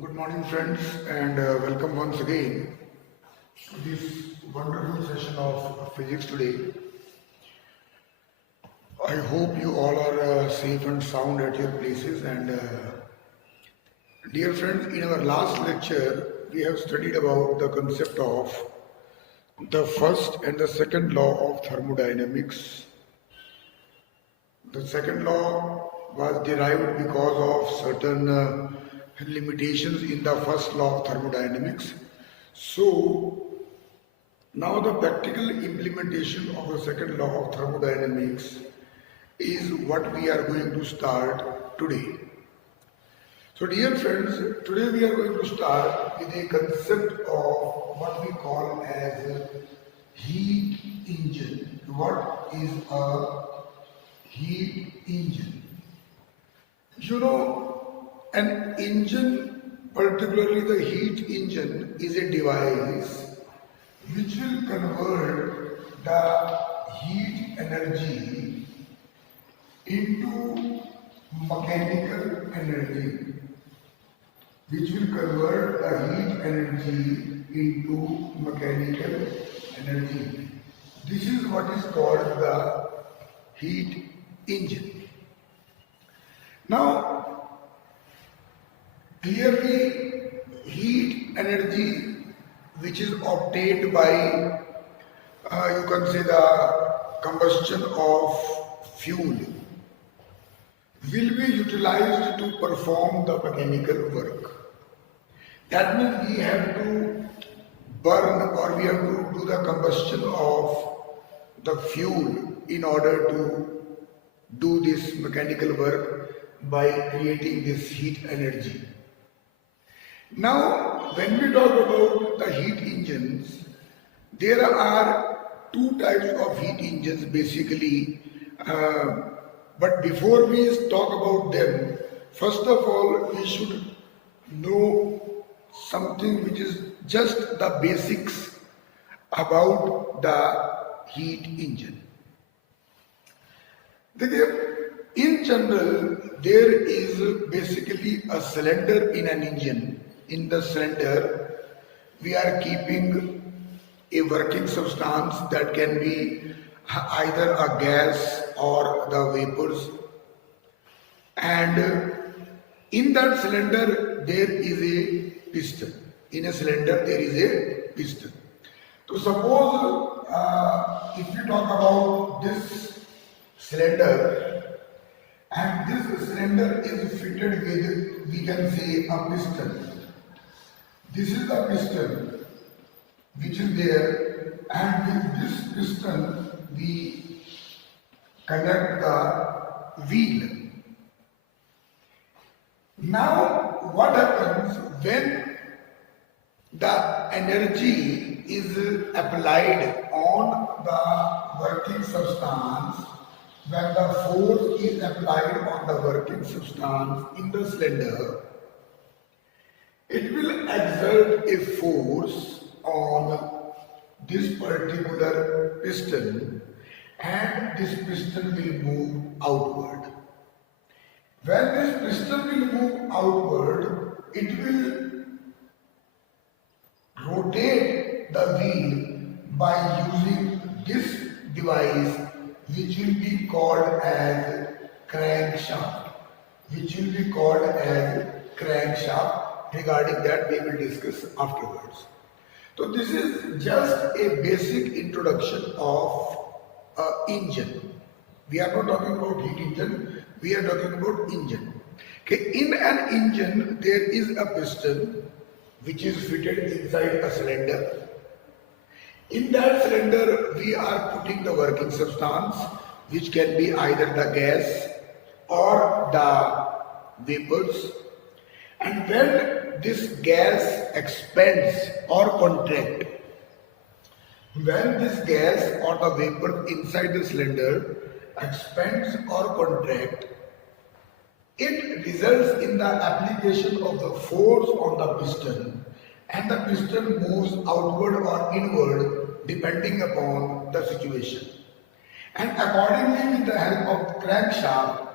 Good morning, friends, and welcome once again to this wonderful session of physics today. I hope you all are safe and sound at your places. And dear friends, in our last lecture, we have studied about the concept of the first and the second law of thermodynamics. The second law was derived because of certain limitations in the first law of thermodynamics. So, now the practical implementation of the second law of thermodynamics is what we are going to start today. So dear friends, today we are going to start with a concept of what we call as heat engine. What is a heat engine? You know, an engine, particularly the heat engine, is a device which will convert the heat energy into mechanical energy, which will convert the heat energy into mechanical energy. This is what is called the heat engine. Now, clearly, heat energy which is obtained by, you can say, the combustion of fuel will be utilized to perform the mechanical work. That means we have to burn or we have to do the combustion of the fuel in order to do this mechanical work by creating this heat energy. Now, when we talk about the heat engines, there are two types of heat engines basically. But before we talk about them, first of all, we should know something which is just the basics about the heat engine. In general, there is basically a cylinder in an engine. In the cylinder, we are keeping a working substance that can be either a gas or the vapors, and in that cylinder there is a piston. In a cylinder there is a piston. So suppose if we talk about this cylinder, and this cylinder is fitted with, we can say, a piston. This is the piston which is there, and with this piston we connect the wheel. Now what happens when the energy is applied on the working substance? When the force is applied on the working substance in the cylinder, it will exert a force on this particular piston, and this piston will move outward. When this piston will move outward, it will rotate the wheel by using this device, which will be called as crankshaft. Regarding that, we will discuss afterwards. So this is just a basic introduction of an engine. We are not talking about heat engine, we are talking about engine. Okay, in an engine there is a piston which is fitted inside a cylinder. In that cylinder we are putting the working substance, which can be either the gas or the vapors. And when this gas expands or contracts, when this gas or the vapor inside the cylinder expands or contracts, it results in the application of the force on the piston, and the piston moves outward or inward depending upon the situation. And accordingly, with the help of the crankshaft,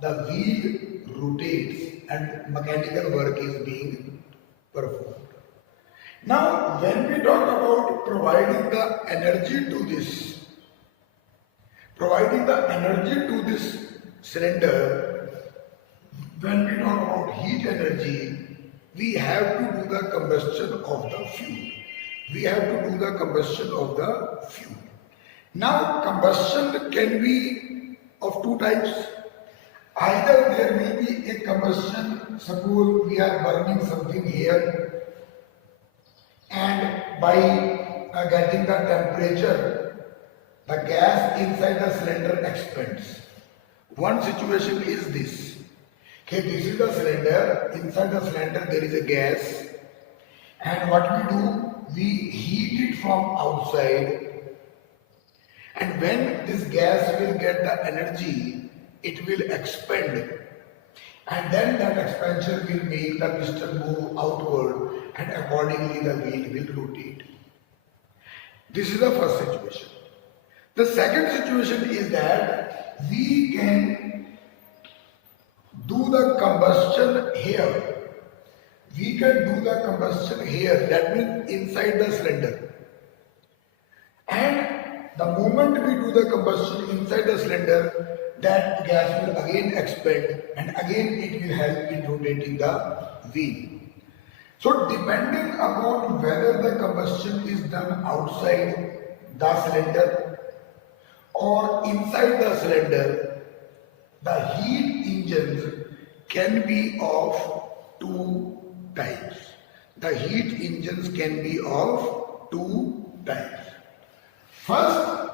the wheel rotates. and mechanical work is being performed. Now, when we talk about providing the energy to this cylinder, when we talk about heat energy, we have to do the combustion of the fuel. Now, combustion can be of two types. Either there will be a combustion, suppose we are burning something here, and by getting the temperature, the gas inside the cylinder expands. One situation is this. Okay, this is the cylinder. Inside the cylinder there is a gas, and what we do, we heat it from outside, and when this gas will get the energy, it will expand, and then that expansion will make the piston move outward, and accordingly the wheel will rotate. This is the first situation. The second situation is that we can do the combustion here. That means inside the cylinder. And the moment we do the combustion inside the cylinder, that gas will again expand, and again it will help in rotating the wheel. So depending upon whether the combustion is done outside the cylinder or inside the cylinder, the heat engines can be of two types. First,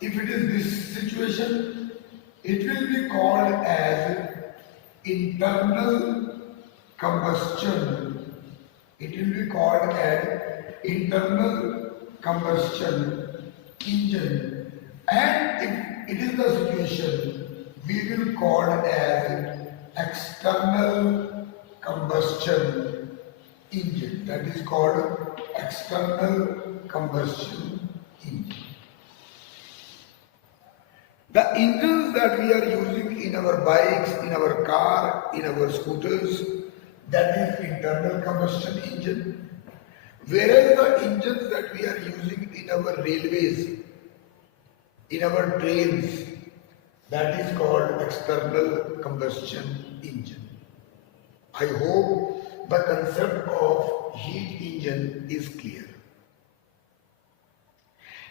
if it is this situation, it will be called as internal combustion. Engine. And if it is the situation, we will call it as external combustion engine. That is called external combustion engine. The engines that we are using in our bikes, in our car, in our scooters, that is internal combustion engine. Whereas the engines that we are using in our railways, in our trains, that is called external combustion engine. I hope the concept of heat engine is clear.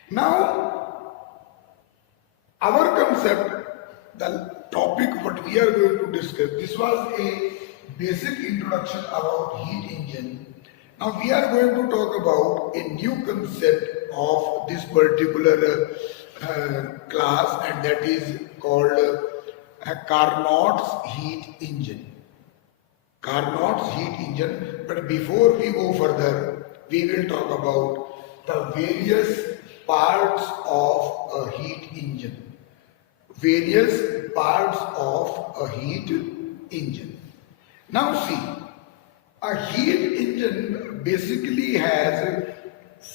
Now, our concept, the topic what we are going to discuss, this was a basic introduction about heat engine. Now we are going to talk about a new concept of this particular class, and that is called Carnot's heat engine. But before we go further, we will talk about the various parts of a heat engine. Now see, a heat engine basically has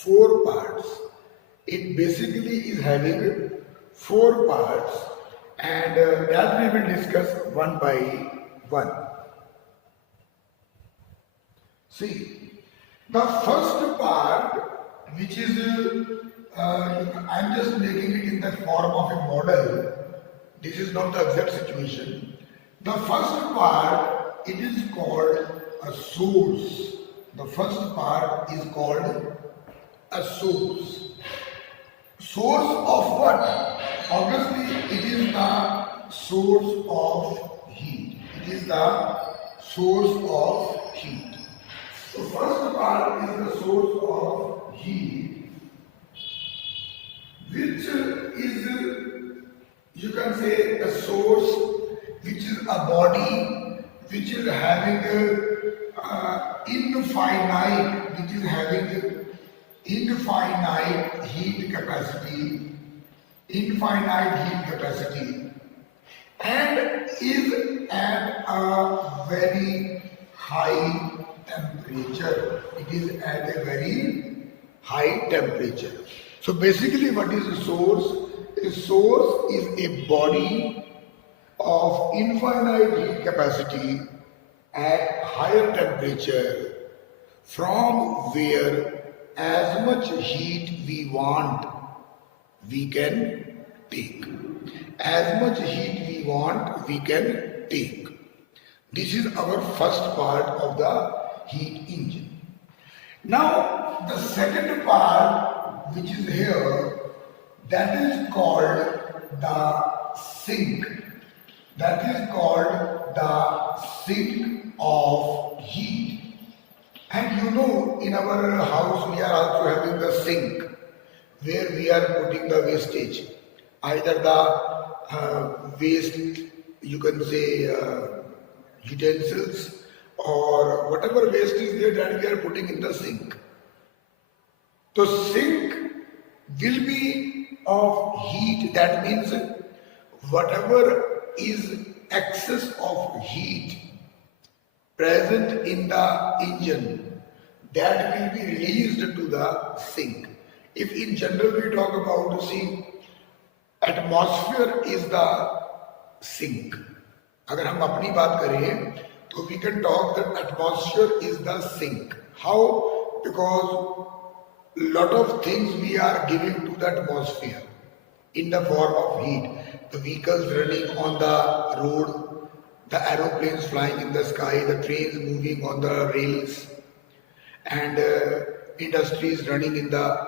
four parts. It basically is having four parts, and that we will discuss one by one. See, the first part, which is, I am just making it in the form of a model. This is not the exact situation. The first part, it is called a source. The first part is called a source. Source of what? Obviously, it is the source of heat. So first part is the source of heat, which is, you can say, a source which is a body which is having infinite heat capacity, and is at a very high temperature. So basically, what is a source? A source is a body of infinite heat capacity, at higher temperature from where as much heat we want we can take. As much heat we want we can take. This is our first part of the heat engine. Now the second part which is here, that is called the sink. That is called the sink of heat. And you know, in our house we are also having the sink where we are putting the wastage. Either the waste, you can say utensils, or whatever waste is there that we are putting in the sink. So sink will be of heat. That means whatever is excess of heat present in the engine, that will be released to the sink. If in general we talk about, see, atmosphere is the sink. अगर हम अपनी बात करें तो we can talk that atmosphere is the sink. How? Because lot of things we are giving to the atmosphere in the form of heat. The vehicles running on the road, the aeroplanes flying in the sky, the trains moving on the rails, and industries running in the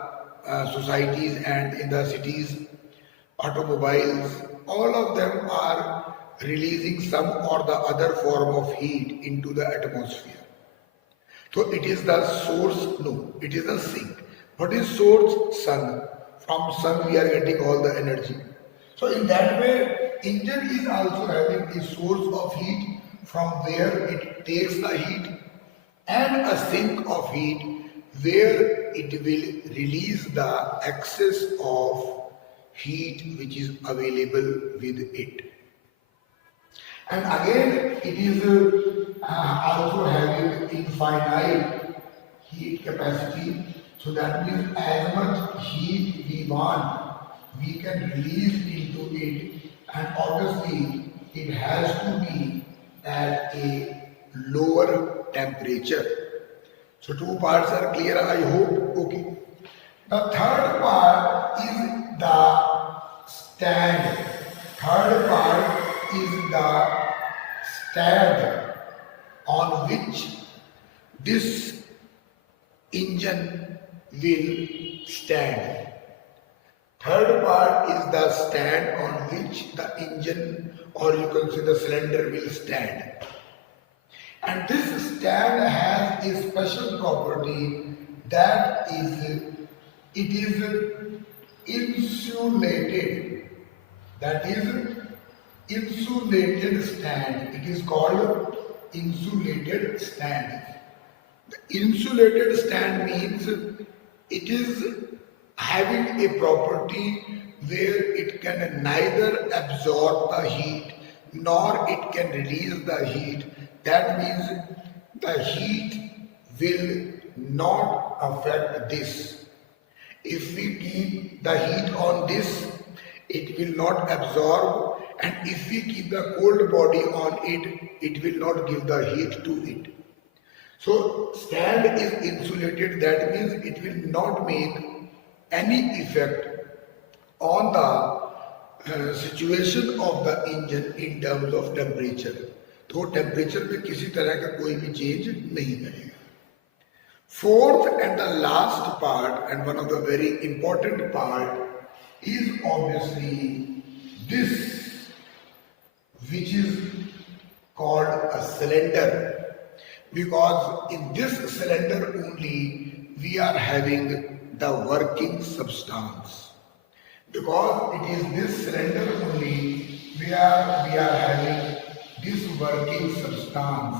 societies and in the cities, automobiles, all of them are releasing some or the other form of heat into the atmosphere. So it is the source? No, it is the sink. What is source? Sun. From sun we are getting all the energy. So in that way, engine is also having a source of heat from where it takes the heat, and a sink of heat where it will release the excess of heat which is available with it. And again, it is also having infinite heat capacity. So that means as much heat we want, we can release into it, and obviously it has to be at a lower temperature. So two parts are clear, I hope. Okay. The third part is the stand. Third part is the stand on which this engine will stand. Third part is the stand on which the engine, or you can say the cylinder, will stand. And this stand has a special property, that is, it is insulated. That is insulated stand. It is called insulated stand. The insulated stand means it is having a property where it can neither absorb the heat nor it can release the heat. That means the heat will not affect this. If we keep the heat on this, it will not absorb, and if we keep the cold body on it, it will not give the heat to it. So stand is insulated, that means it will not make any effect on the situation of the engine in terms of temperature. तो temperature में किसी तरह का कोई भी change नहीं करेगा. Fourth and the last part, and one of the very important part, is obviously this, which is called a cylinder, because in this cylinder only we are having the working substance. Because it is this cylinder only where we are having this working substance.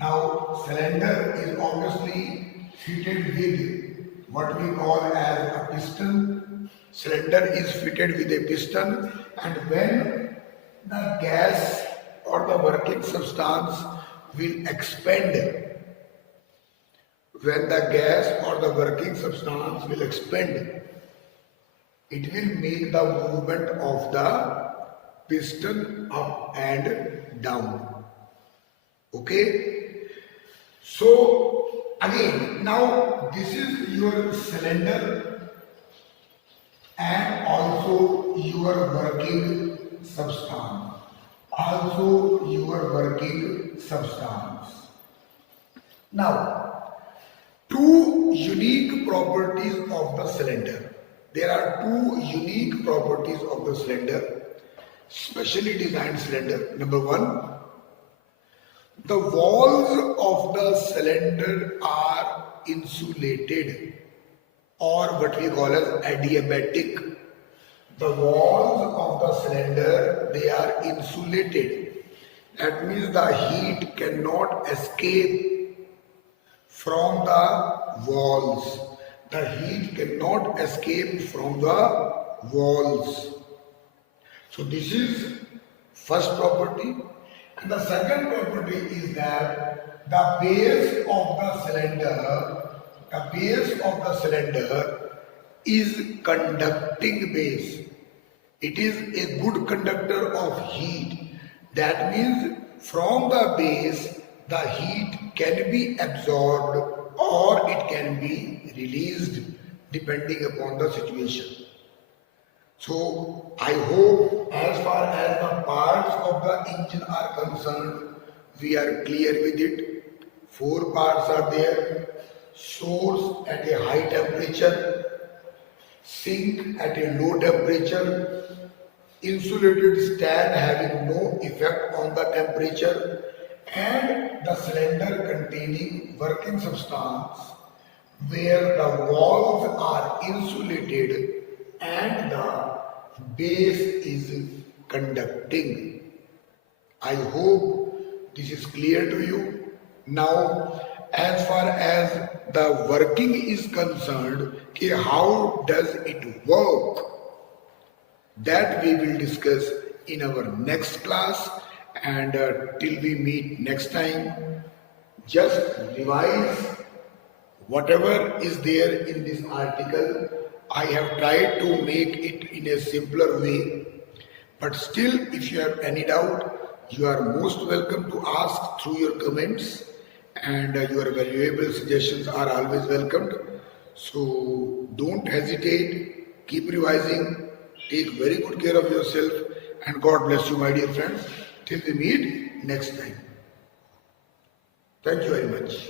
Now cylinder is obviously fitted with what we call as a piston. Cylinder is fitted with a piston, and when the gas or the working substance will expand, when the gas or the working substance will expand, it will make the movement of the piston up and down. Okay? So again, now this is your cylinder and also your working substance. Also your working substance. Now, two unique properties of the cylinder. There are two unique properties of the cylinder, specially designed cylinder. Number one, the walls of the cylinder are insulated, or what we call as adiabatic. The walls of the cylinder, they are insulated. That means the heat cannot escape from the walls. The heat cannot escape from the walls. So this is first property. And the second property is that the base of the cylinder is conducting base. It is a good conductor of heat. That means from the base, the heat can be absorbed or it can be released depending upon the situation. So I hope as far as the parts of the engine are concerned, we are clear with it. Four parts are there. Source at a high temperature, sink at a low temperature, insulated stand having no effect on the temperature, and the cylinder containing working substance where the walls are insulated and the base is conducting. I hope this is clear to you. Now, as far as the working is concerned, how does it work? That we will discuss in our next class, and till we meet next time, just revise whatever is there in this article. I have tried to make it in a simpler way, but still if you have any doubt, you are most welcome to ask through your comments, and your valuable suggestions are always welcomed. So don't hesitate, keep revising, take very good care of yourself, and God bless you, my dear friends, till we meet next time. Thank you very much.